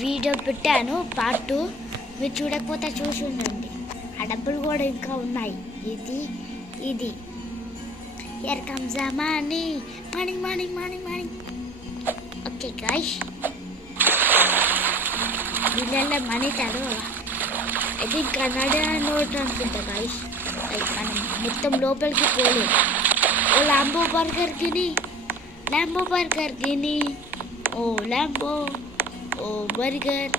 Video పెట్టాను part 2, మీరు చూడకపోతే చూసి ఉండండి. ఆ డబ్బులు కూడా ఇంకా ఉన్నాయి. ఇది here comes the money. Okay guys, వీళ్ళ మనీ చదవాలా? అది కన్నడ నోట్ అనుకుంటా గాయ్స్. మనం మొత్తం లోపలికి పోలేదు. ఓ ల్యాంబో బర్గర్ గిని ఓ ల్యాంబో ఓ బర్గర్.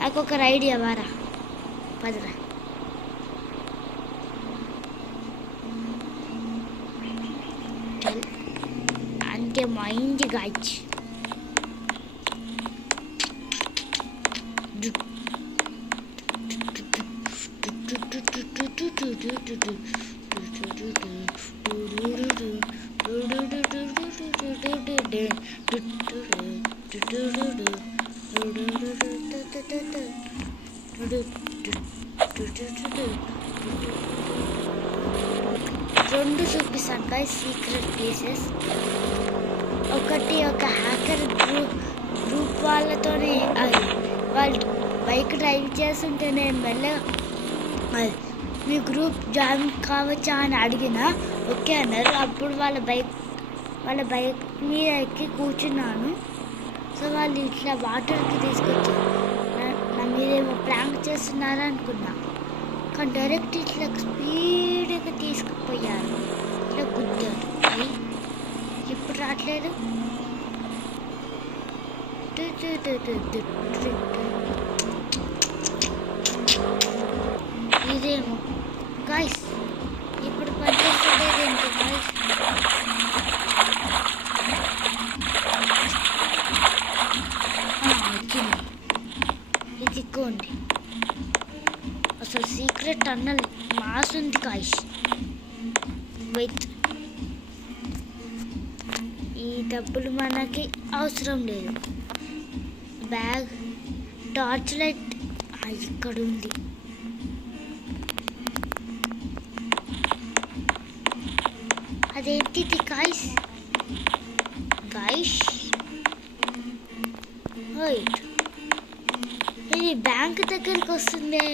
నాకు ఒక ఐడియా వారా, పదరా. అంటే మైండ్ గాయ్స్. రెండు చూపిస్తాను గాయ్స్ సీక్రెట్ ప్లేసెస్. ఒకటి ఒక హ్యాకర్ గ్రూప్ వాళ్ళతోనే, వాళ్ళు బైక్ డ్రైవ్ చేస్తుంటేనే మెల్లగా మీ గ్రూప్ జాయిన్ కావచ్చా అని అడిగిన ఓకే అన్నారు. అప్పుడు వాళ్ళ బైక్ మీద ఎక్కి కూర్చున్నాను. సో వాళ్ళు ఇట్లా వాటర్కి తీసుకొచ్చారు. నా మీరేమో ప్రాంక్ చేస్తున్నారా అనుకున్నా, కానీ డైరెక్ట్ ఇట్లా స్పీడ్గా తీసుకుపోయారు. ఇట్లా గుద్దారు. ఇప్పుడు రావట్లేదు. ఇదేమో గాయ్స్ ఇప్పుడు పనిచేసేదేంటి గాయ్స్? ఇది ఎక్కువండి. అసలు సీక్రెట్ టన్నల్ మాస్ ఉంది గాయ్స్. వెయిట్, ఈ డబ్బులు మనకి అవసరం లేదు. బ్యాగ్, టార్చ్ లైట్ ఇక్కడ ఉంది. అదేంటిది గాయ్స్? వెయిట్, ఇది బ్యాంక్ దగ్గరికి వస్తుంది.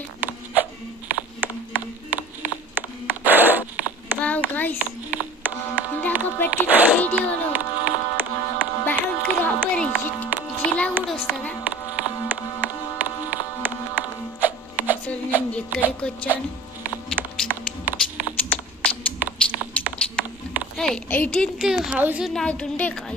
వావ్ గాయ్స్, ఇందాక పెట్టిన వీడియోలో బ్యాంక్ రాబరీ ఇలా కూడా వస్తుందా? అసలు నేను ఎక్కడికి వచ్చాను? 18th హౌస్ నాది ఉండే గాయ్స్.